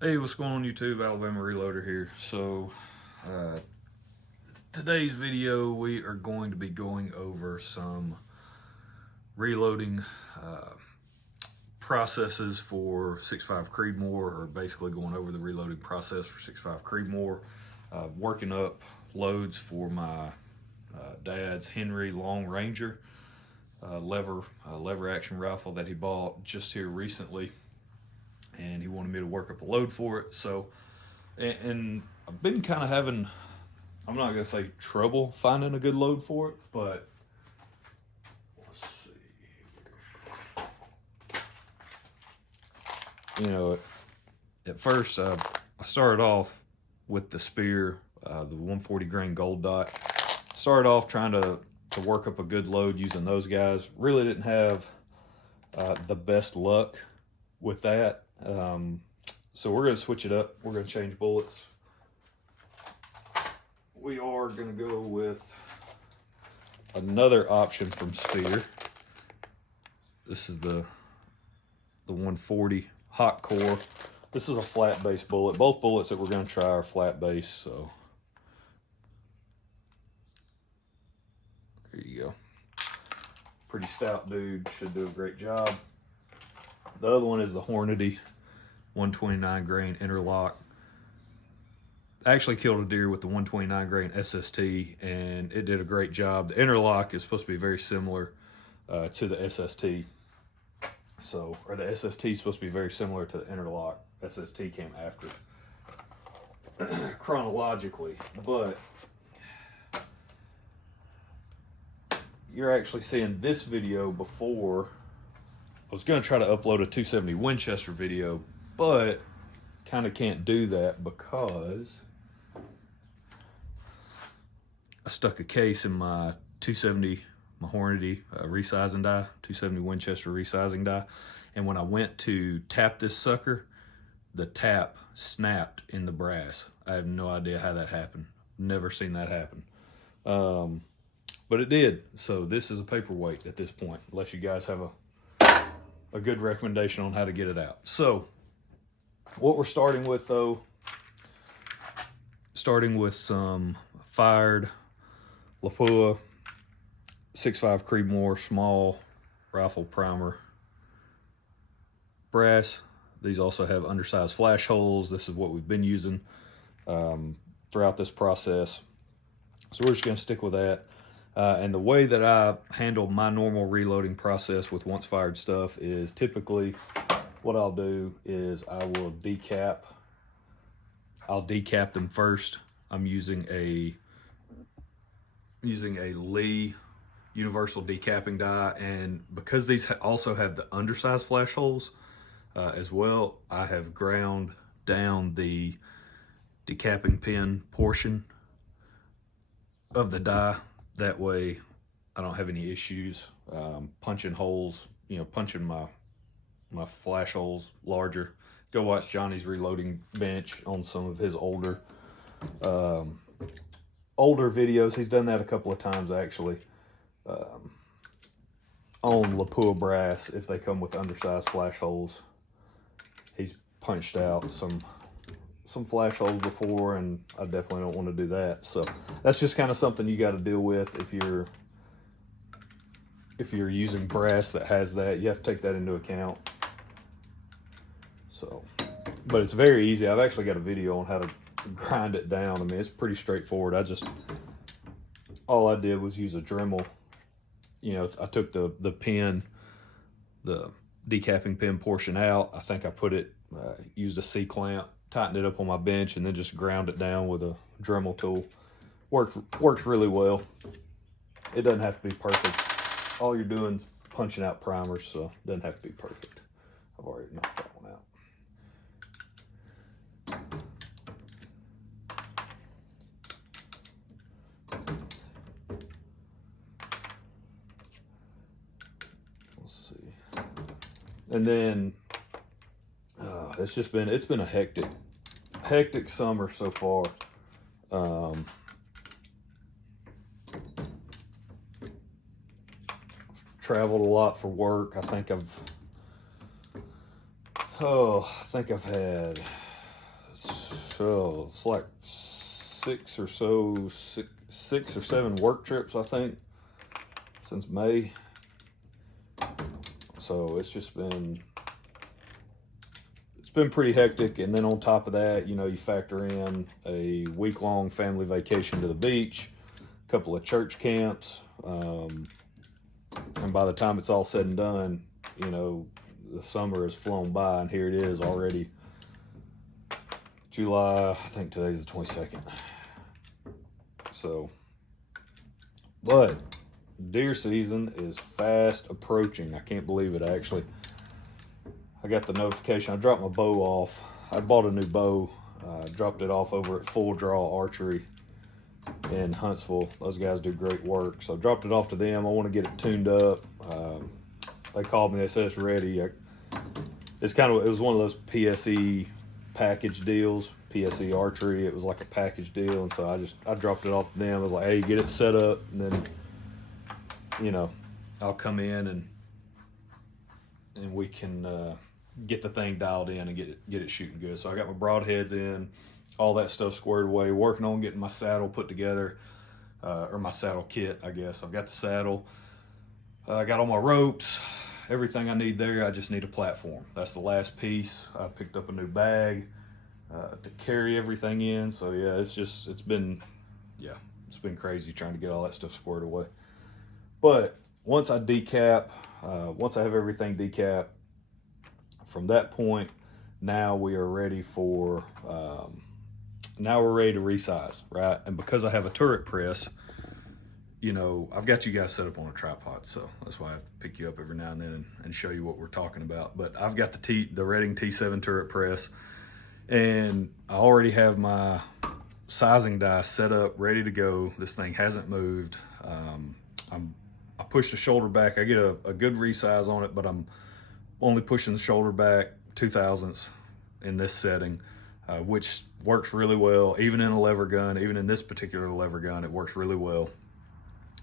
Hey, what's going on YouTube? Alabama Reloader here. Today's video we are going to be going over some reloading processes for 6.5 Creedmoor, or basically going over the reloading process for 6.5 Creedmoor, working up loads for my dad's Henry Long Ranger lever action rifle that he bought just here recently, and he wanted me to work up a load for it. And I've been kind of having, I'm not going to say trouble finding a good load for it, but let's see. At first I started off with the Spear, the 140 grain gold dot. Started off trying to work up a good load using those guys. Really didn't have the best luck with that. So we're going to switch it up. We're going to change bullets. We are going to go with another option from Spear. This is the 140 hot core. This is a flat base bullet. Both bullets that we're going to try are flat base, so there you go. Pretty stout dude, should do a great job. The other one is the Hornady 129 grain interlock. I actually killed a deer with the 129 grain SST, and it did a great job. The interlock is supposed to be very similar to the SST. Or the SST is supposed to be very similar to the interlock. SST came after chronologically, but you're actually seeing this video before. I was going to try to upload a 270 Winchester video, but kind of can't do that because I stuck a case in my 270, my Hornady resizing die, 270 Winchester resizing die, and when I went to tap this sucker, the tap snapped in the brass. I have no idea how that happened. Never seen that happen. But it did. So this is a paperweight at this point, unless you guys have a good recommendation on how to get it out. So what we're starting with, though, starting with some fired Lapua 6.5 Creedmoor small rifle primer brass. These also have undersized flash holes. This is what we've been using throughout this process. So we're just going to stick with that. And the way that I handle my normal reloading process with once fired stuff is typically what I'll do is I will decap. I'll decap them first. I'm using a Lee universal decapping die, and because these also have the undersized flash holes as well, I have ground down the decapping pin portion of the die. That way I don't have any issues punching holes, punching my flash holes larger. Go watch Johnny's reloading bench on some of his older videos. He's done that a couple of times actually. On Lapua brass, if they come with undersized flash holes, he's punched out some flash holes before, and I definitely don't want to do that. So that's just kind of something you got to deal with if you're using brass that has that. You have to take that into account. So, but it's very easy. I've actually got a video on how to grind it down. I mean, it's pretty straightforward. All I did was use a Dremel. I took the pin, the decapping pin portion out. I think I used a C-clamp, tightened it up on my bench, and then just ground it down with a Dremel tool. Works really well. It doesn't have to be perfect. All you're doing is punching out primers, so it doesn't have to be perfect. I've already knocked that one out. Let's see. And then it's been a hectic summer so far. Traveled a lot for work. I think I've had So it's like six or 7 work trips, I think, since May. So it's been pretty hectic. And then on top of that, you factor in a week-long family vacation to the beach, a couple of church camps, and by the time it's all said and done, the summer has flown by, and here it is already July. I think today's the 22nd. So, but deer season is fast approaching. I can't believe it, actually. I got the notification. I dropped my bow off. I bought a new bow. Dropped it off over at Full Draw Archery in Huntsville. Those guys do great work. So I dropped it off to them. I want to get it tuned up. They called me. They said it's ready. It was one of those PSE package deals. PSE Archery. It was like a package deal, and so I dropped it off to them. I was like, hey, get it set up, and then I'll come in and we can get the thing dialed in and get it shooting good. So I got my broadheads in, all that stuff squared away, working on getting my saddle put together, or my saddle kit, I guess. I've got the saddle. I got all my ropes, everything I need there. I just need a platform. That's the last piece. I picked up a new bag to carry everything in. So yeah, it's been crazy trying to get all that stuff squared away. But once I have everything decapped, from that point, now we are ready for, now we're ready to resize, right? And because I have a turret press, I've got you guys set up on a tripod, so that's why I have to pick you up every now and then and show you what we're talking about. But I've got the Redding T7 turret press, and I already have my sizing die set up, ready to go. This thing hasn't moved. I pushed the shoulder back. I get a good resize on it, but I'm only pushing the shoulder back 2/1000ths in this setting, which works really well. Even in a lever gun, even in this particular lever gun, it works really well.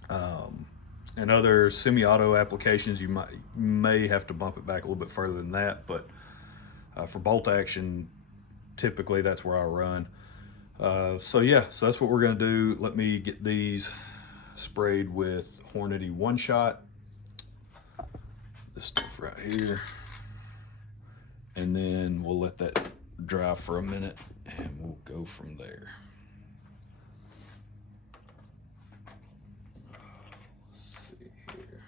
And other semi-auto applications, you may have to bump it back a little bit further than that, but for bolt action, typically that's where I run. So that's what we're gonna do. Let me get these sprayed with Hornady One Shot. This stuff right here, and then we'll let that dry for a minute and we'll go from there. Let's see here.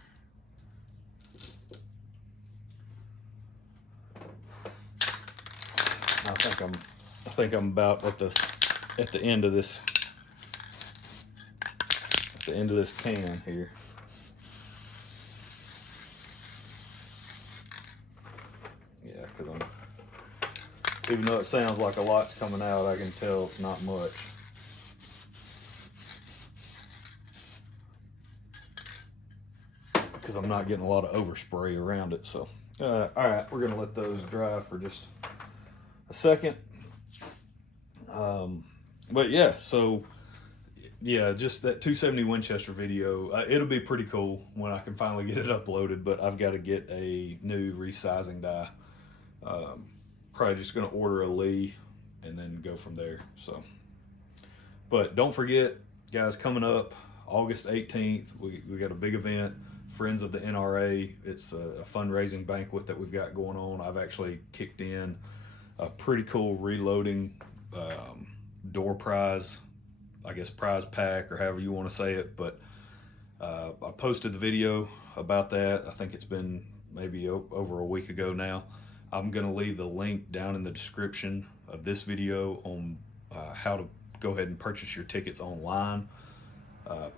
I think I'm about at the end of this can here. Yeah, because even though it sounds like a lot's coming out, I can tell it's not much. Because I'm not getting a lot of overspray around it. So, all right, we're gonna let those dry for just a second. But yeah, so yeah, just that 270 Winchester video. It'll be pretty cool when I can finally get it uploaded. But I've got to get a new resizing die. Probably just gonna order a Lee and then go from there. So, but don't forget, guys, coming up August 18th, we got a big event, Friends of the NRA. It's a fundraising banquet that we've got going on. I've actually kicked in a pretty cool reloading door prize, I guess prize pack, or however you want to say it. But I posted the video about that. I think it's been maybe over a week ago now. I'm going to leave the link down in the description of this video on how to go ahead and purchase your tickets online.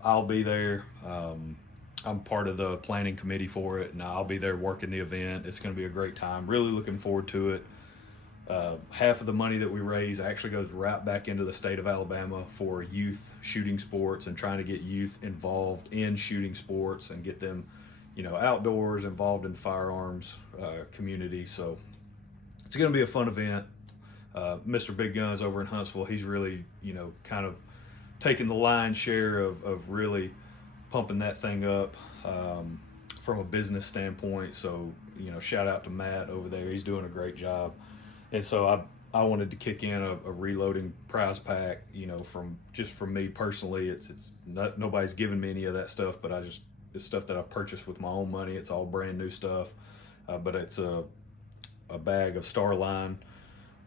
I'll be there. I'm part of the planning committee for it, and I'll be there working the event. It's going to be a great time. Really looking forward to it. Half of the money that we raise actually goes right back into the state of Alabama for youth shooting sports and trying to get youth involved in shooting sports and get them, outdoors, involved in the firearms community. So it's going to be a fun event. Mr. Big Guns over in Huntsville, he's really, kind of taking the lion's share of really pumping that thing up from a business standpoint. So, shout out to Matt over there. He's doing a great job. And so I wanted to kick in a reloading prize pack, you know, from me personally. It's not, nobody's giving me any of that stuff, but it's stuff that I've purchased with my own money. It's all brand new stuff, but it's a bag of Starline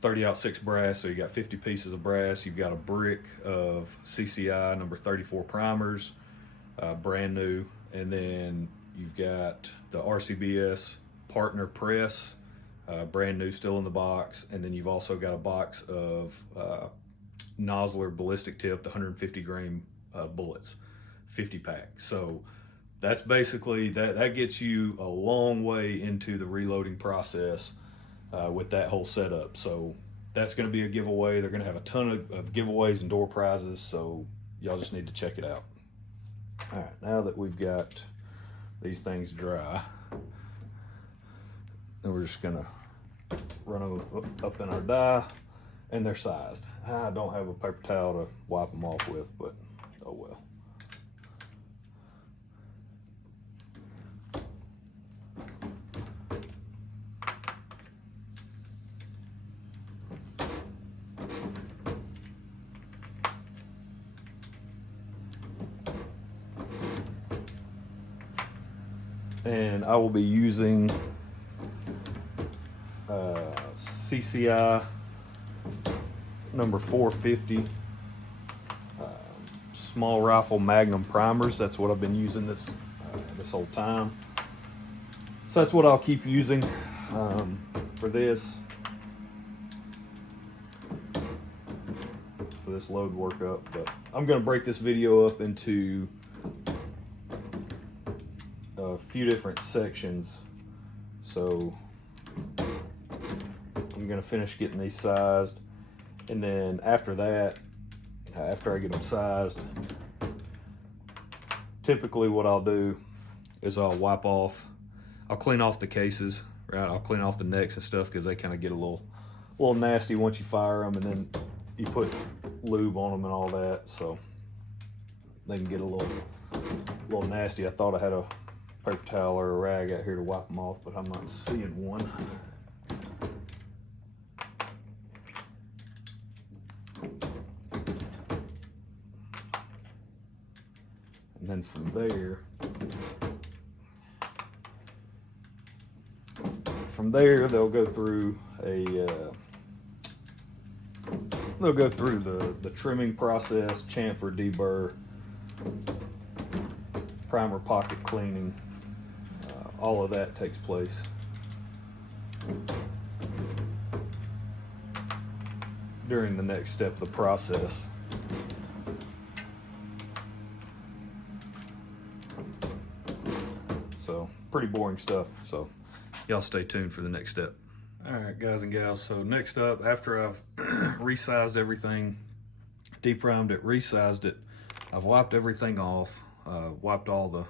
30-06 brass. So you got 50 pieces of brass. You've got a brick of CCI number 34 primers, brand new, and then you've got the RCBS partner press, brand new, still in the box. And then you've also got a box of Nosler ballistic tipped 150 grain bullets, 50 pack. So that's basically, that gets you a long way into the reloading process with that whole setup. So that's going to be a giveaway. They're going to have a ton of giveaways and door prizes. So y'all just need to check it out. All right, now that we've got these things dry, then we're just gonna run them up in our die, and they're sized. I don't have a paper towel to wipe them off with, but oh well. And I will be using CCI number 450 small rifle magnum primers. That's what I've been using this whole time. So that's what I'll keep using for this load workup. But I'm going to break this video up into a few different sections. So I'm going to finish getting these sized, and then after that, after I get them sized, typically what I'll do is I'll clean off the cases, right? I'll clean off the necks and stuff, because they kind of get a little nasty once you fire them, and then you put lube on them and all that, so they can get a little nasty. I thought I had a paper towel or a rag out here to wipe them off, but I'm not seeing one. And then from there they'll go through the trimming process, chamfer, deburr, primer pocket cleaning. All of that takes place during the next step of the process. So pretty boring stuff, so y'all stay tuned for the next step. All right, guys and gals, so next up, after I've resized everything, deprimed it, resized it, I've wiped everything off, wiped all the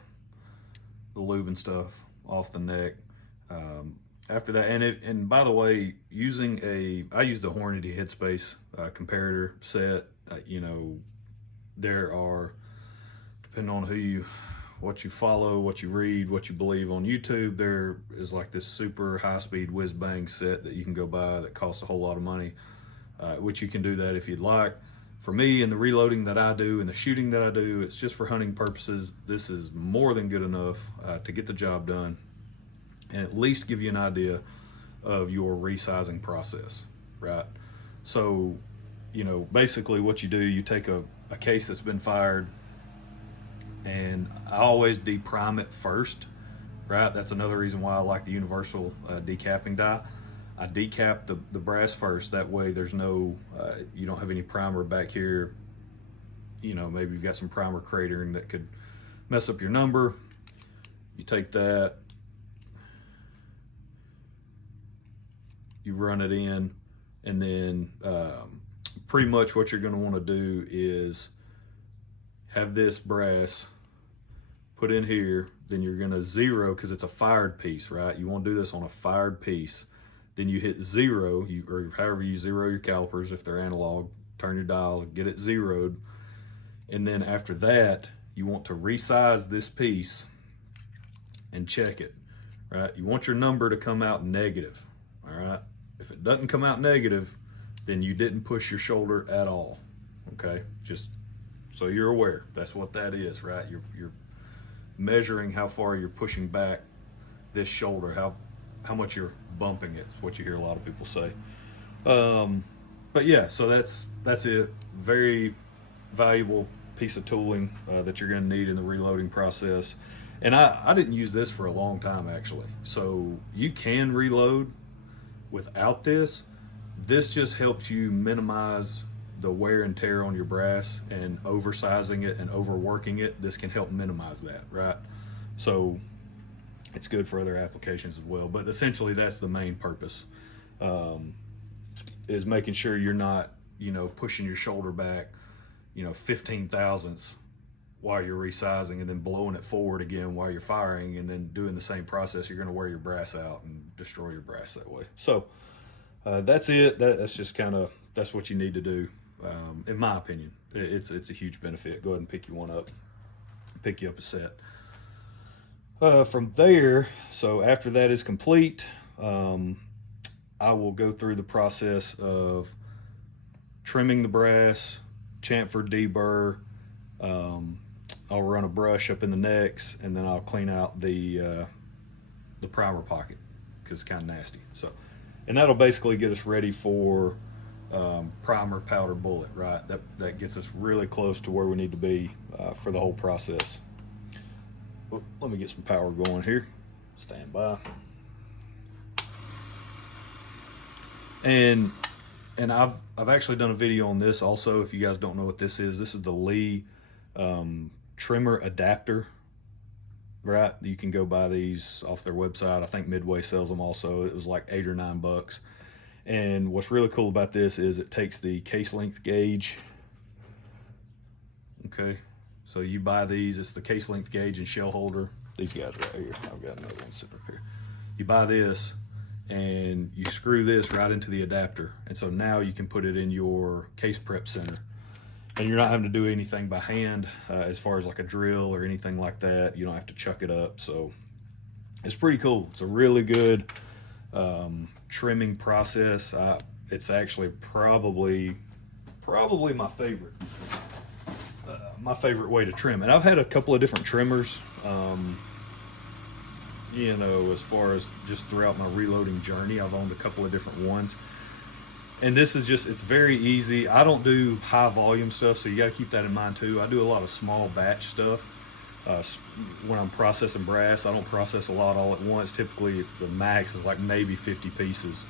lube and stuff off the neck. After that, and by the way, I use the Hornady Headspace comparator set. You know, there are, depending on what you follow, what you read, what you believe on YouTube, there is like this super high-speed whiz-bang set that you can go buy that costs a whole lot of money, which you can do that if you'd like. For me, and the reloading that I do and the shooting that I do, it's just for hunting purposes. This is more than good enough to get the job done and at least give you an idea of your resizing process, right? So, you know, basically what you do, you take a case that's been fired, and I always deprime it first, right? That's another reason why I like the universal decapping die. I decap the brass first. That way there's no, you don't have any primer back here. You know, maybe you've got some primer cratering that could mess up your number. You take that, you run it in, and then pretty much what you're gonna wanna do is have this brass put in here, then you're gonna zero, because it's a fired piece, right? You wanna do this on a fired piece. Then you hit zero, or however you zero your calipers, if they're analog, turn your dial, get it zeroed. And then after that, you want to resize this piece and check it, right? You want your number to come out negative, all right? If it doesn't come out negative, then you didn't push your shoulder at all. Okay, just so you're aware, that's what that is, right? You're measuring how far you're pushing back this shoulder, how much you're bumping it. Is what you hear a lot of people say. But yeah, so that's it. Very valuable piece of tooling that you're going to need in the reloading process. And I didn't use this for a long time, actually. So you can reload without this. This just helps you minimize the wear and tear on your brass, and oversizing it and overworking it. This can help minimize that, right? So it's good for other applications as well. But essentially, that's the main purpose, is making sure you're not, pushing your shoulder back, 15 thousandths while you're resizing, and then blowing it forward again while you're firing, and then doing the same process. You're going to wear your brass out and destroy your brass that way. So that's it. That's just that's what you need to do, in my opinion. It's a huge benefit. Go ahead and pick you one up. Pick you up a set. From there, so after that is complete, I will go through the process of trimming the brass, chamfer, deburr. I'll run a brush up in the necks, and then I'll clean out the primer pocket because it's kind of nasty. So, and that'll basically get us ready for primer, powder, bullet, right? That gets us really close to where we need to be for the whole process. Well, let me get some power going here. Stand by. And I've actually done a video on this also. If you guys don't know what this is the Lee trimmer adapter, right? You can go buy these off their website. I think Midway sells them also. It was like $8 or $9. And what's really cool about this is it takes the case length gauge. Okay, so you buy these. It's the case length gauge and shell holder. These guys right here. I've got another one sitting up here. You buy this, and you screw this right into the adapter, and so now you can put it in your case prep center, and you're not having to do anything by hand as far as like a drill or anything like that. You don't have to chuck it up. So it's pretty cool. It's a really good trimming process. It's actually probably my favorite way to trim. And I've had a couple of different trimmers as far as just throughout my reloading journey. I've owned a couple of different ones, and this is it's very easy. I don't do high volume stuff, so you got to keep that in mind too. I do a lot of small batch stuff. When I'm processing brass, I don't process a lot all at once. Typically the max is like maybe 50 pieces.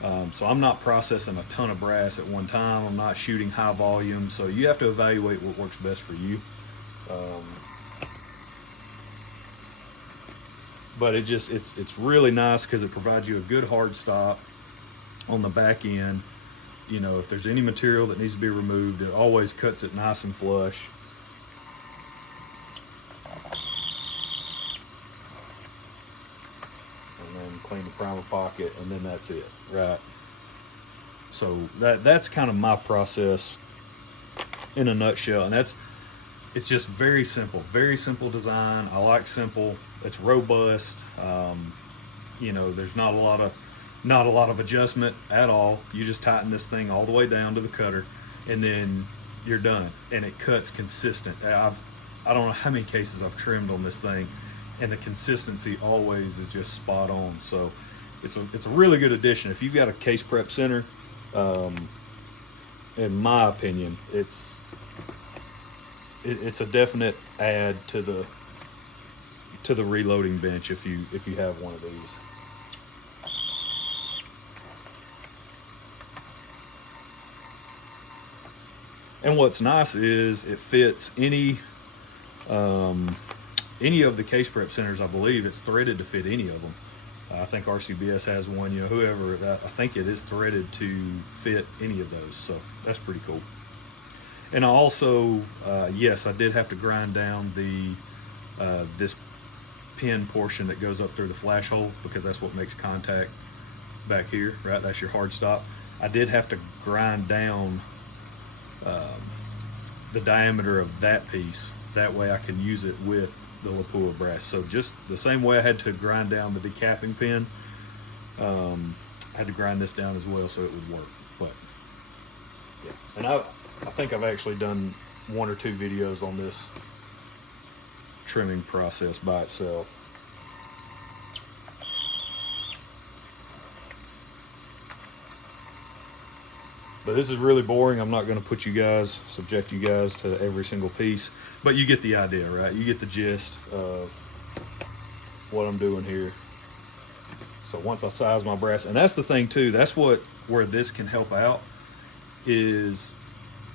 So I'm not processing a ton of brass at one time. I'm not shooting high volume, so you have to evaluate what works best for you. But it's really nice because it provides you a good hard stop on the back end. If there's any material that needs to be removed, it always cuts it nice and flush. And then clean the primer pocket, and then that's it, right? So that's kind of my process in a nutshell, and it's just very simple design. I like simple. It's robust. There's not a lot of adjustment at all. You just tighten this thing all the way down to the cutter, and then you're done. And it cuts consistent. I don't know how many cases I've trimmed on this thing, and the consistency always is just spot on. So it's a really good addition. If you've got a case prep center, in my opinion, it's a definite add to the reloading bench if you have one of these. And what's nice is it fits any of the case prep centers. I believe it's threaded to fit any of them. I think RCBS has one, whoever, I think it is threaded to fit any of those. So that's pretty cool. And I also, yes, I did have to grind down this pin portion that goes up through the flash hole, because that's what makes contact back here, right? That's your hard stop. I did have to grind down the diameter of that piece. That way I can use it with the Lapua brass. So just the same way I had to grind down the decapping pin, I had to grind this down as well so it would work. But And I think I've actually done 1 or 2 videos on this trimming process by itself. But this is really boring. I'm not going to subject you guys to every single piece, but you get the idea, right? You get the gist of what I'm doing here. So once I size my brass, and that's the thing too, that's where this can help out, is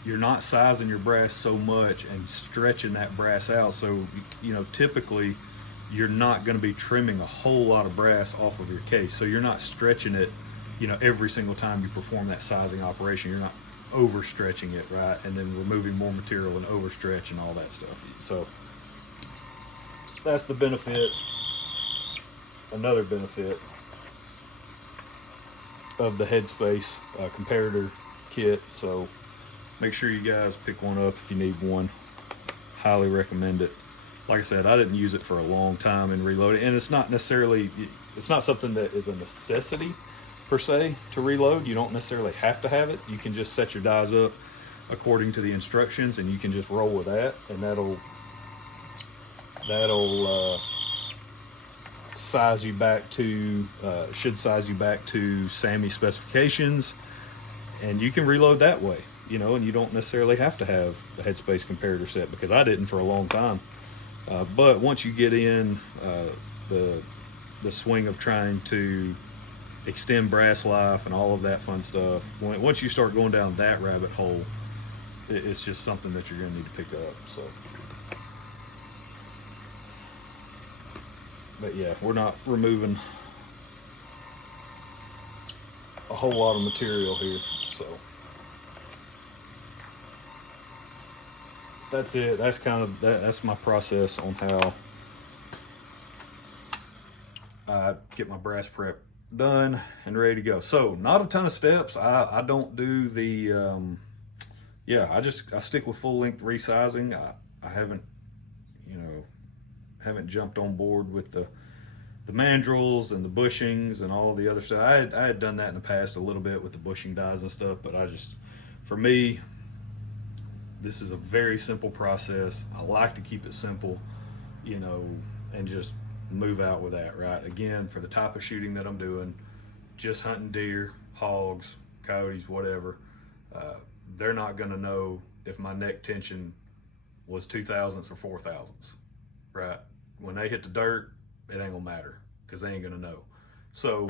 you're not sizing your brass so much and stretching that brass out. So, you know, typically you're not going to be trimming a whole lot of brass off of your case. So you're not stretching it, you know, every single time you perform that sizing operation. You're not overstretching it, right? And then removing more material and overstretch and all that stuff. So that's the benefit. Another benefit of the Headspace comparator kit. So make sure you guys pick one up if you need one. Highly recommend it. Like I said, I didn't use it for a long time in reloading, and it's not something that is a necessity per se to reload. You don't necessarily have to have it. You can just set your dies up according to the instructions, and you can just roll with that, and that'll size you back to should size you back to SAMI specifications, and you can reload that way, you know, and you don't necessarily have to have the Headspace comparator set, because I didn't for a long time. But once you get in the swing of trying to extend brass life and all of that fun stuff, once you start going down that rabbit hole, it's just something that you're going to need to pick up. So, but yeah, we're not removing a whole lot of material here, so that's it. That's kind of that's my process on how I get my brass prep done and ready to go. So not a ton of steps. I don't do the I stick with full length resizing. I haven't jumped on board with the mandrels and the bushings and all the other stuff. I had done that in the past a little bit with the bushing dies and stuff, but for me, this is a very simple process. I like to keep it simple, you know, and just move out with that, right? Again, for the type of shooting that I'm doing, just hunting deer, hogs, coyotes, whatever, they're not gonna know if my neck tension was 2/1000 or 4/1000, right? When they hit the dirt, it ain't gonna matter, because they ain't gonna know. So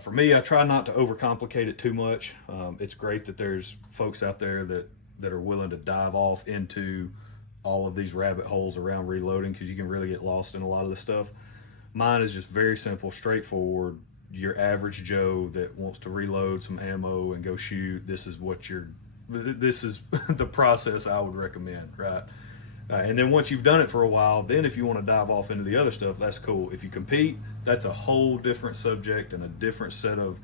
for me, I try not to overcomplicate it too much. It's great that there's folks out there that are willing to dive off into all of these rabbit holes around reloading, because you can really get lost in a lot of this stuff. Mine is just very simple, straightforward. Your average Joe that wants to reload some ammo and go shoot, this is the process I would recommend, right? And then once you've done it for a while, then if you want to dive off into the other stuff, that's cool. If you compete, that's a whole different subject and a different set of,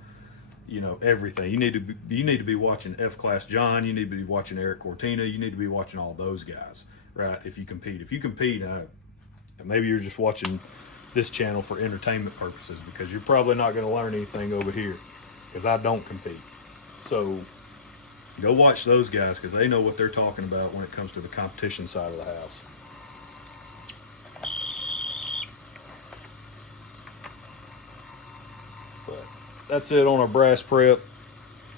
you know, everything. You need to be watching F-Class John. You need to be watching Eric Cortina. You need to be watching all those guys, right? If you compete, maybe you're just watching this channel for entertainment purposes, because you're probably not going to learn anything over here, because I don't compete. So go watch those guys, because they know what they're talking about when it comes to the competition side of the house. But that's it on our brass prep.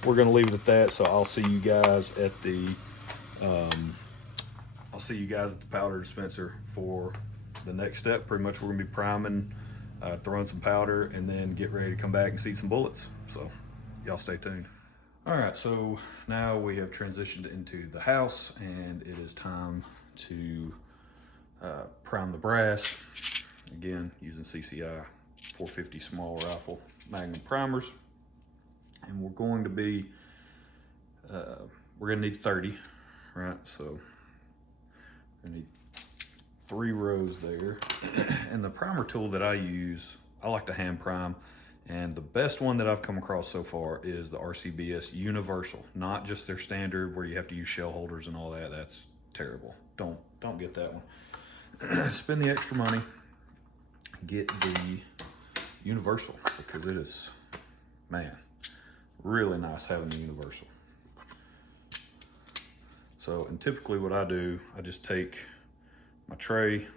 We're going to leave it at that. So I'll see you guys at the powder dispenser for the next step. Pretty much we're going to be priming, throwing some powder, and then get ready to come back and see some bullets. So y'all stay tuned. All right, so now we have transitioned into the house, and it is time to prime the brass. Again, using CCI 450 small rifle Magnum primers. And we're going to be, we're gonna need 30, right? So we're gonna need 3 rows there. And the primer tool that I use, I like to hand prime. And the best one that I've come across so far is the RCBS Universal, not just their standard where you have to use shell holders and all that. That's terrible. Don't get that one. Spend the extra money, get the Universal, because it is, man, really nice having the Universal. So, and typically what I do, I just take my tray,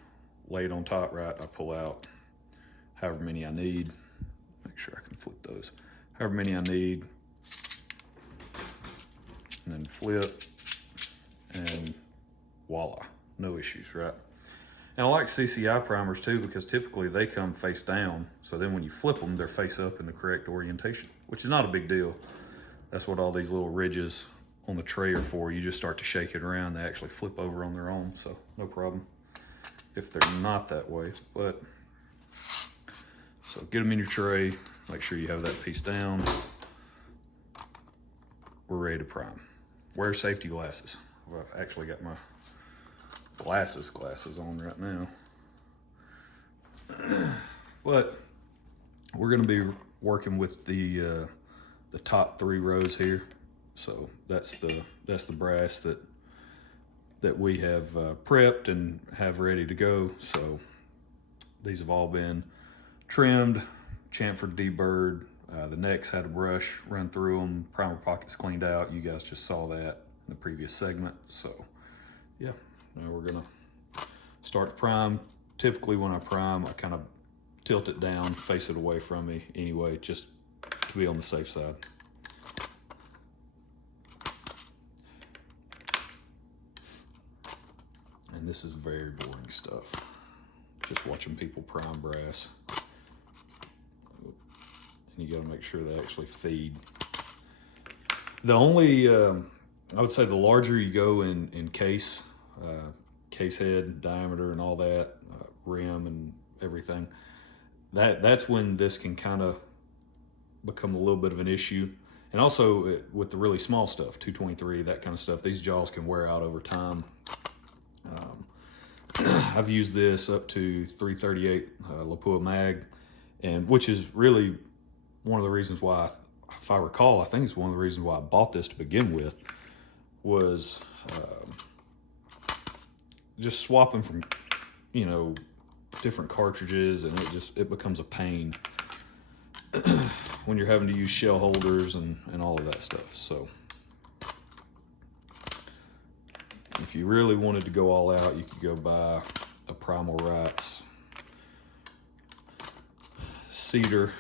lay it on top, right? I pull out however many I need. Make sure I can flip those. However many I need, and then flip, and voila, no issues, right? And I like CCI primers too, because typically they come face down. So then when you flip them, they're face up in the correct orientation, which is not a big deal. That's what all these little ridges on the tray are for. You just start to shake it around, they actually flip over on their own, so no problem if they're not that way. But so get them in your tray, make sure you have that piece down. We're ready to prime. Wear safety glasses. Well, I've actually got my glasses on right now. But we're gonna be working with the top 3 rows here. So that's the brass that we have prepped and have ready to go. So these have all been trimmed, chamfered, deburred. The necks had a brush run through them, primer pockets cleaned out. You guys just saw that in the previous segment. So yeah, now we're gonna start to prime. Typically when I prime, I kind of tilt it down, face it away from me anyway, just to be on the safe side. And this is very boring stuff. Just watching people prime brass. And you gotta make sure they actually feed. The only, I would say the larger you go in case, case head, diameter and all that, rim and everything, that's when this can kind of become a little bit of an issue. And also with the really small stuff, 223, that kind of stuff, these jaws can wear out over time. I've used this up to 338 Lapua mag, and which is really one of the reasons why, if I recall, I think it's one of the reasons why I bought this to begin with, was just swapping from, you know, different cartridges, and it becomes a pain when you're having to use shell holders and all of that stuff. So if you really wanted to go all out, you could go buy a Primal Rights cedar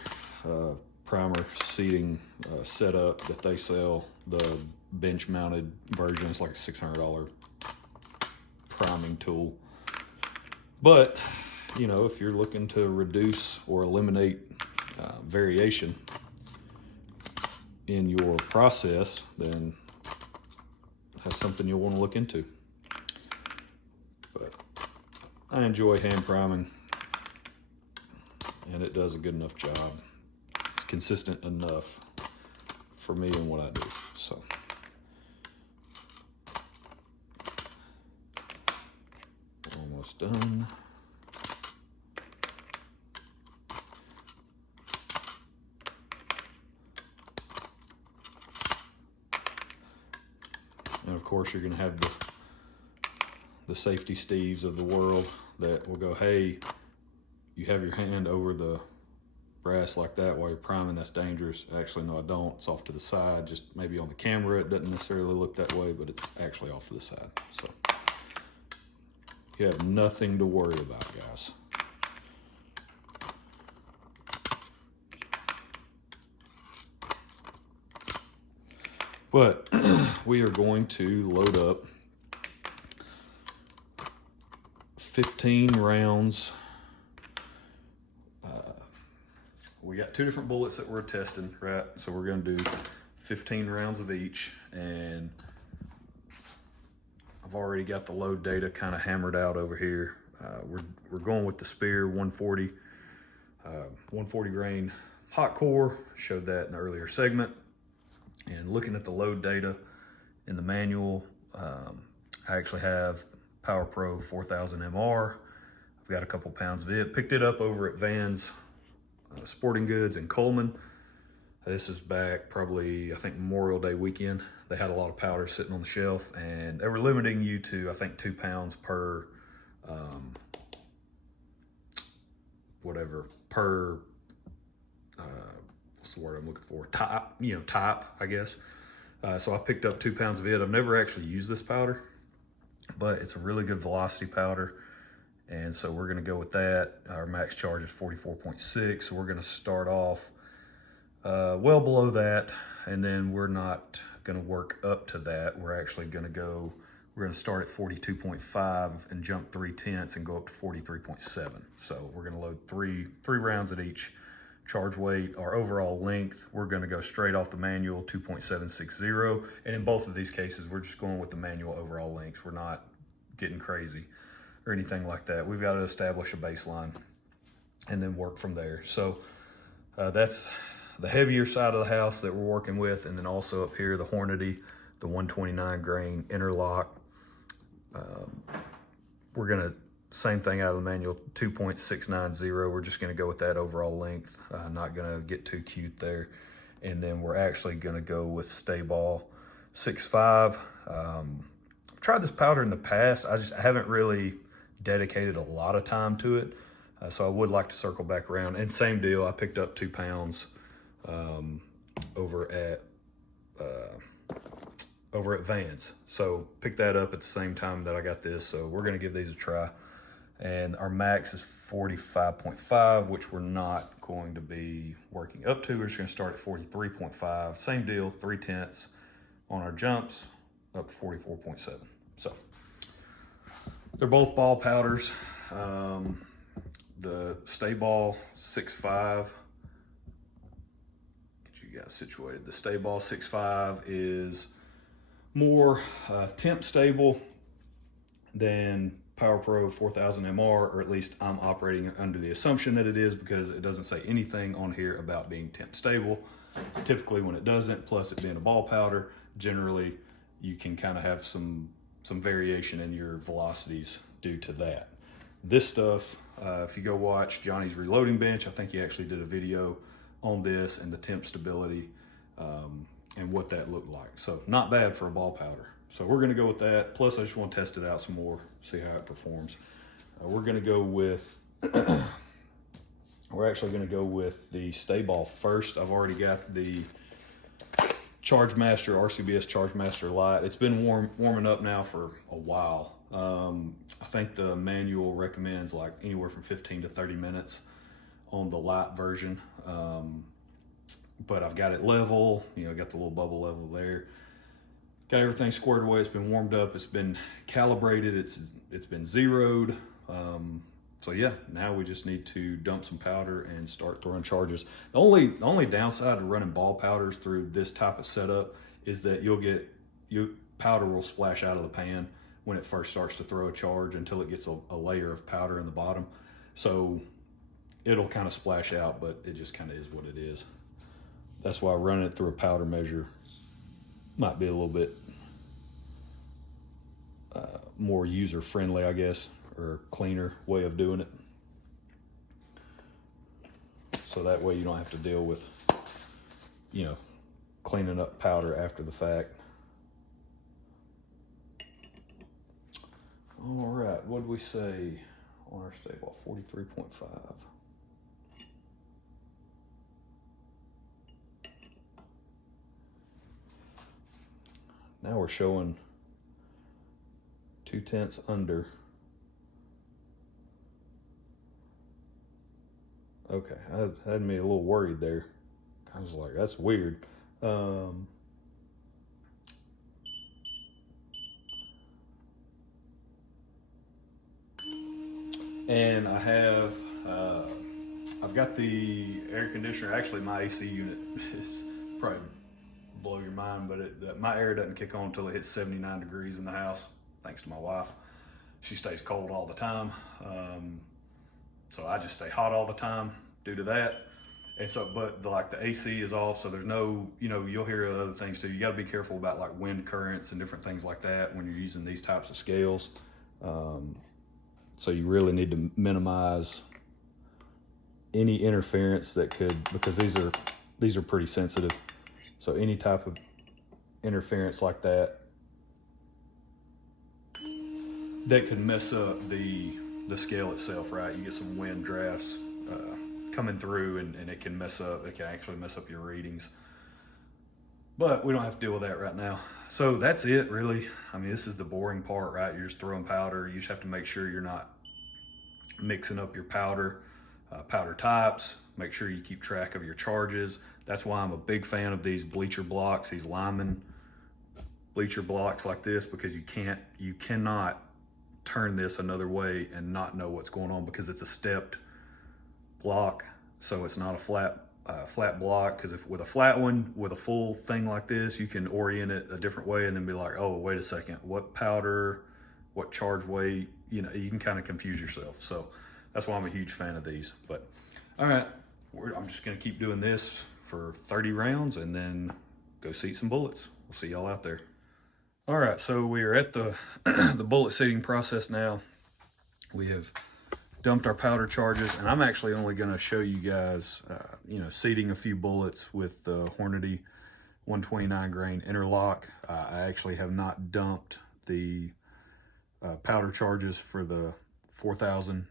primer seating setup that they sell. The bench mounted version is like a $600 priming tool. But you know, if you're looking to reduce or eliminate variation in your process, then that's something you'll want to look into. But I enjoy hand priming, and it does a good enough job. It's consistent enough for me and what I do. So almost done. And of course, you're going to have the safety Steves of the world that will go, hey, you have your hand over the brass like that while you're priming, that's dangerous. Actually, no, I don't. It's off to the side. Just maybe on the camera, it doesn't necessarily look that way, but it's actually off to the side. So you have nothing to worry about, guys. But we are going to load up 15 rounds. We got 2 different bullets that we're testing, right? So we're going to do 15 rounds of each, and I've already got the load data kind of hammered out over here. We're going with the Spear 140 grain hot core. Showed that in the earlier segment. And looking at the load data in the manual, I actually have Power Pro 4000 MR. I've got a couple pounds of it. Picked it up over at Vans Sporting Goods in Coleman. This is back probably, I think, Memorial Day weekend. They had a lot of powder sitting on the shelf, and they were limiting you to, I think, 2 pounds per, per, what's the word I'm looking for? Type, I guess. So I picked up 2 pounds of it. I've never actually used this powder, but it's a really good velocity powder. And so we're gonna go with that. Our max charge is 44.6. So we're gonna start off well below that. And then we're not gonna work up to that. We're actually we're gonna start at 42.5 and jump 3/10 and go up to 43.7. So we're gonna load three rounds at each charge weight. Our overall length, we're gonna go straight off the manual, 2.760. And in both of these cases, we're just going with the manual overall length. We're not getting crazy or anything like that. We've got to establish a baseline and then work from there. So that's the heavier side of the house that we're working with. And then also up here, the Hornady, the 129 grain interlock. We're gonna, same thing out of the manual, 2.690. We're just gonna go with that overall length. Not gonna get too cute there. And then we're actually gonna go with Stay Ball 6.5. I've tried this powder in the past. I haven't really dedicated a lot of time to it. So I would like to circle back around. And same deal, I picked up 2 pounds over at Vans. So picked that up at the same time that I got this. So we're gonna give these a try. And our max is 45.5, which we're not going to be working up to. We're just gonna start at 43.5. Same deal, 3/10 on our jumps, up to 44.7. So they're both ball powders. The Stay Ball 6.5, get you guys situated. The Stay Ball 6.5 is more temp stable than Power Pro 4000 MR, or at least I'm operating under the assumption that it is, because it doesn't say anything on here about being temp stable. Typically when it doesn't, plus it being a ball powder, generally you can kind of have some variation in your velocities due to that. This stuff, if you go watch Johnny's Reloading Bench, I think he actually did a video on this and the temp stability and what that looked like. So not bad for a ball powder. So we're gonna go with that. Plus I just want to test it out some more, see how it performs. We're gonna go with, we're actually gonna go with the Stay Ball first. I've already got the Charge Master, RCBS Charge Master Light. It's been warming up now for a while. I think the manual recommends like anywhere from 15 to 30 minutes on the light version. But I've got it level, you know, got the little bubble level there. Got everything squared away. It's been warmed up. It's been calibrated. It's been zeroed. So yeah, now we just need to dump some powder and start throwing charges. The only downside to running ball powders through this type of setup is that your powder will splash out of the pan when it first starts to throw a charge until it gets a layer of powder in the bottom. So it'll kind of splash out, but it just kind of is what it is. That's why running it through a powder measure might be a little bit more user-friendly, I guess, or cleaner way of doing it. So that way you don't have to deal with, you know, cleaning up powder after the fact. All right, what did we say on our Stay Ball? 43.5. Now we're showing 2/10 under. Okay, that had me a little worried there. I was like, that's weird. And I have, I've got the air conditioner. Actually, my AC unit is probably blow your mind, but my air doesn't kick on until it hits 79 degrees in the house, thanks to my wife. She stays cold all the time. So I just stay hot all the time due to that. And so, but the AC is off, so there's no, you know, you'll hear other things. So you got to be careful about like wind currents and different things like that when you're using these types of scales. So you really need to minimize any interference that could, because these are pretty sensitive. So any type of interference like that could mess up the scale itself, right? You get some wind drafts coming through and it can mess up, it can actually mess up your readings. But we don't have to deal with that right now. So that's it, really. I mean, this is the boring part, right? You're just throwing powder. You just have to make sure you're not mixing up your powder, powder types. Make sure you keep track of your charges. That's why I'm a big fan of these bleacher blocks, these lineman bleacher blocks like this, because you cannot turn this another way and not know what's going on, because it's a stepped block. So it's not a flat block, because if with a flat one with a full thing like this, you can orient it a different way and then be like, oh, wait a second, what powder, what charge weight, you know, you can kind of confuse yourself. So that's why I'm a huge fan of these. But all right, I'm just gonna keep doing this for 30 rounds and then go seat some bullets. We'll see y'all out there. All right, so we are at the the bullet seating process now. We have dumped our powder charges, and I'm actually only going to show you guys, you know, seating a few bullets with the Hornady 129 grain interlock. I actually have not dumped the powder charges for the 4000,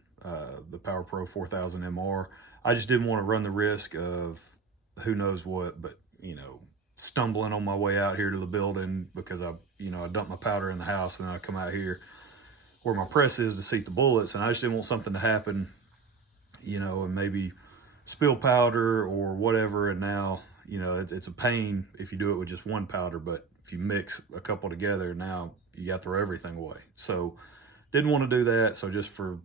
the Power Pro 4000 MR. I just didn't want to run the risk of who knows what, but you know, stumbling on my way out here to the building, because I dumped my powder in the house, and then I come out here where my press is to seat the bullets, and I just didn't want something to happen, you know, and maybe spill powder or whatever. And now, you know, it's a pain if you do it with just one powder, but if you mix a couple together, now you got to throw everything away. So didn't want to do that. So just for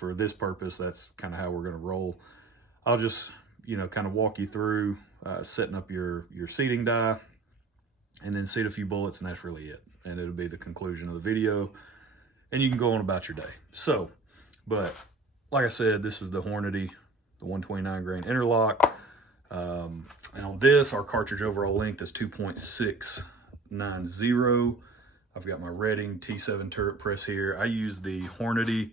this purpose, that's kind of how we're going to roll. I'll just, you know, kind of walk you through setting up your seating die, and then seat a few bullets, and that's really it. And it'll be the conclusion of the video, and you can go on about your day. So, but like I said, this is the Hornady, the 129 grain interlock. And on this, our cartridge overall length is 2.690. I've got my Redding T7 turret press here. I use the Hornady.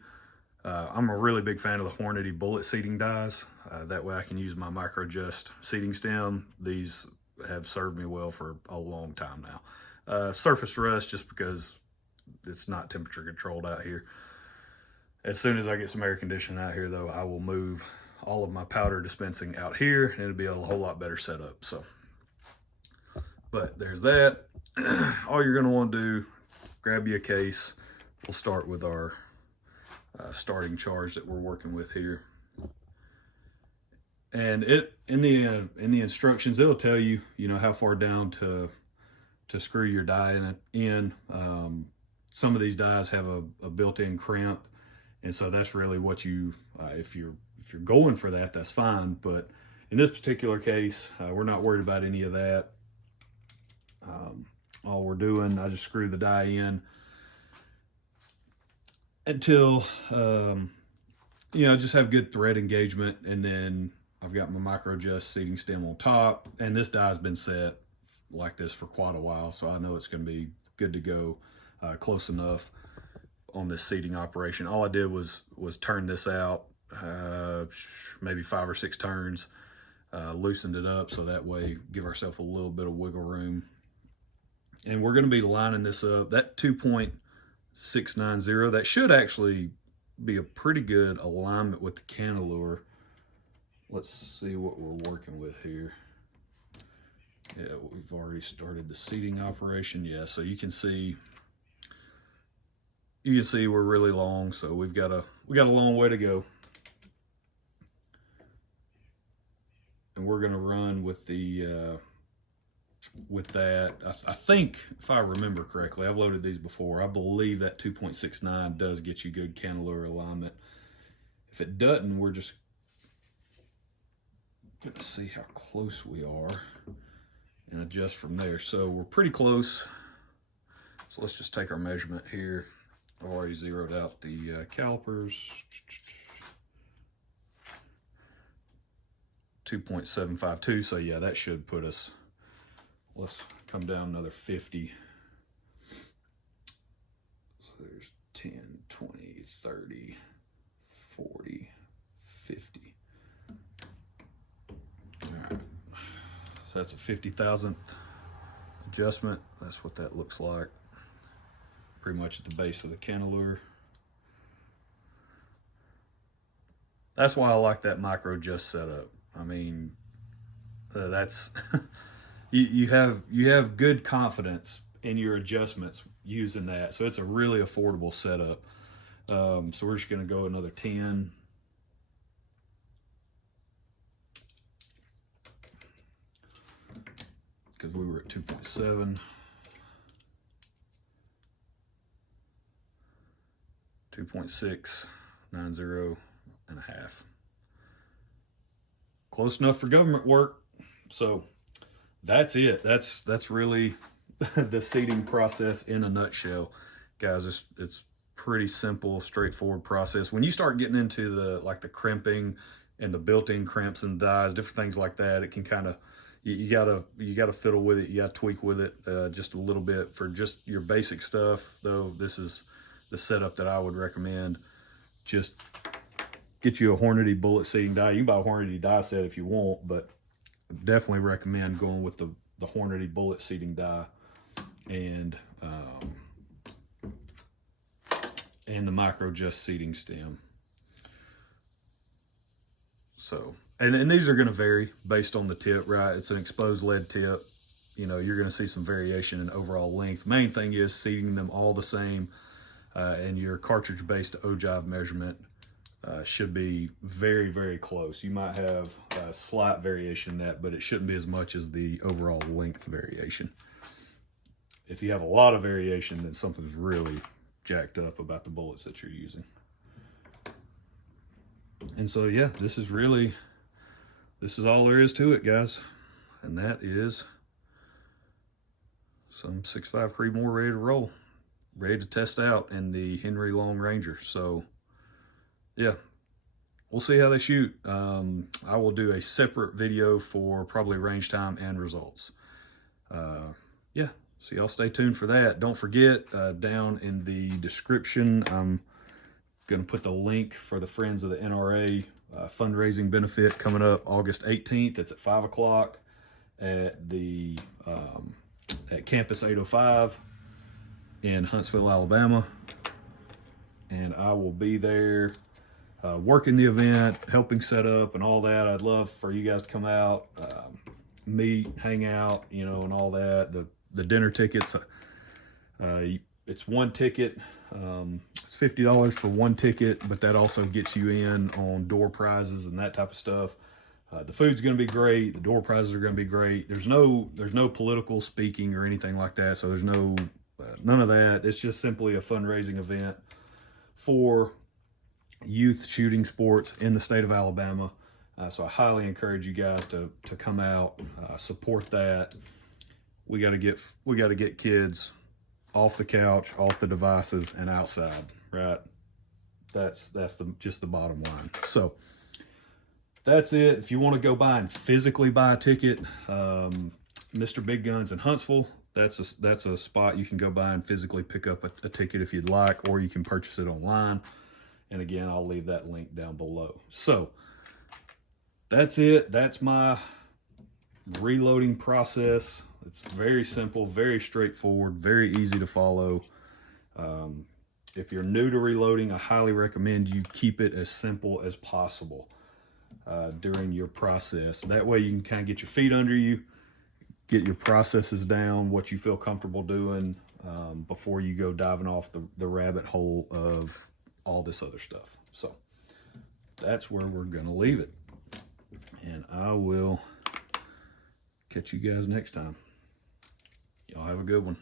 I'm a really big fan of the Hornady bullet seating dies. That way I can use my micro adjust seating stem. These have served me well for a long time now. Surface rust, just because it's not temperature controlled out here. As soon as I get some air conditioning out here, though, I will move all of my powder dispensing out here, and it'll be a whole lot better setup. So, but there's that. All you're going to want to do, grab you a case. We'll start with our starting charge that we're working with here. And in the instructions, it'll tell you, you know, how far down to screw your die in. Some of these dies have a built-in crimp, and so that's really what you, if you're going for that, that's fine. But in this particular case, we're not worried about any of that. All we're doing, I just screw the die in until you know, just have good thread engagement, and then I've got my micro adjust seating stem on top, and this die has been set like this for quite a while, so I know it's going to be good to go, close enough on this seating operation. All I did was turn this out, maybe 5 or 6 turns, loosened it up so that way give ourselves a little bit of wiggle room. And we're going to be lining this up. That 2.690, that should actually be a pretty good alignment with the cantilever. Let's see what we're working with here. Yeah, we've already started the seating operation. Yeah, so you can see we're really long, so we got a long way to go. And we're gonna run with the with that. I think, if I remember correctly, I've loaded these before. I believe that 2.69 does get you good cantilever alignment. If it doesn't, we're just gonna see how close we are and adjust from there. So we're pretty close. So let's just take our measurement here. I've already zeroed out the calipers. 2.752. So yeah, that should put us, let's come down another 50. So there's 10, 20, 30, 40, 50. All right. So that's a 50,000th adjustment. That's what that looks like. Pretty much at the base of the cantilever. That's why I like that micro adjust setup. I mean, that's you have good confidence in your adjustments using that. So it's a really affordable setup. So we're just going to go another 10. Because we were at 2.7. 2.6, 90 and a half. Close enough for government work. So that's it. That's really the seating process in a nutshell, guys. It's pretty simple, straightforward process. When you start getting into the crimping and the built-in crimps and dies, different things like that, it can kind of, you gotta fiddle with it. You gotta tweak with it just a little bit. For just your basic stuff, though, this is the setup that I would recommend. Just get you a Hornady bullet seating die. You can buy a Hornady die set if you want, but definitely recommend going with the Hornady bullet seating die and the micro just seating stem. So, and these are going to vary based on the tip, right? It's an exposed lead tip. You know, you're going to see some variation in overall length. Main thing is seating them all the same, and your cartridge-based ogive measurement should be very, very close. You might have a slight variation in that, but it shouldn't be as much as the overall length variation. If you have a lot of variation, then something's really jacked up about the bullets that you're using. And so, yeah, this is all there is to it, guys. And that is some 6.5 Creedmoor ready to roll, ready to test out in the Henry Long Ranger. So, yeah, we'll see how they shoot. I will do a separate video for probably range time and results. Yeah, so y'all stay tuned for that. Don't forget, down in the description, I'm going to put the link for the Friends of the NRA fundraising benefit coming up August 18th. It's at 5 o'clock at the at Campus 805 in Huntsville, Alabama. And I will be there working the event, helping set up and all that. I'd love for you guys to come out, meet, hang out, you know, and all that. The dinner tickets, it's one ticket. It's $50 for one ticket, but that also gets you in on door prizes and that type of stuff. The food's going to be great. The door prizes are going to be great. There's no political speaking or anything like that. So there's none of that. It's just simply a fundraising event for youth shooting sports in the state of Alabama. So I highly encourage you guys to come out, support that. We got to get kids off the couch, off the devices, and outside, right? That's just the bottom line. So that's it. If you want to go by and physically buy a ticket, Mr. Big Guns in Huntsville, that's a spot you can go by and physically pick up a ticket if you'd like, or you can purchase it online. And again, I'll leave that link down below. So that's it. That's my reloading process. It's very simple, very straightforward, very easy to follow. If you're new to reloading, I highly recommend you keep it as simple as possible during your process. That way you can kind of get your feet under you, get your processes down, what you feel comfortable doing before you go diving off the rabbit hole of all this other stuff. So that's where we're going to leave it. And I will catch you guys next time. Y'all have a good one.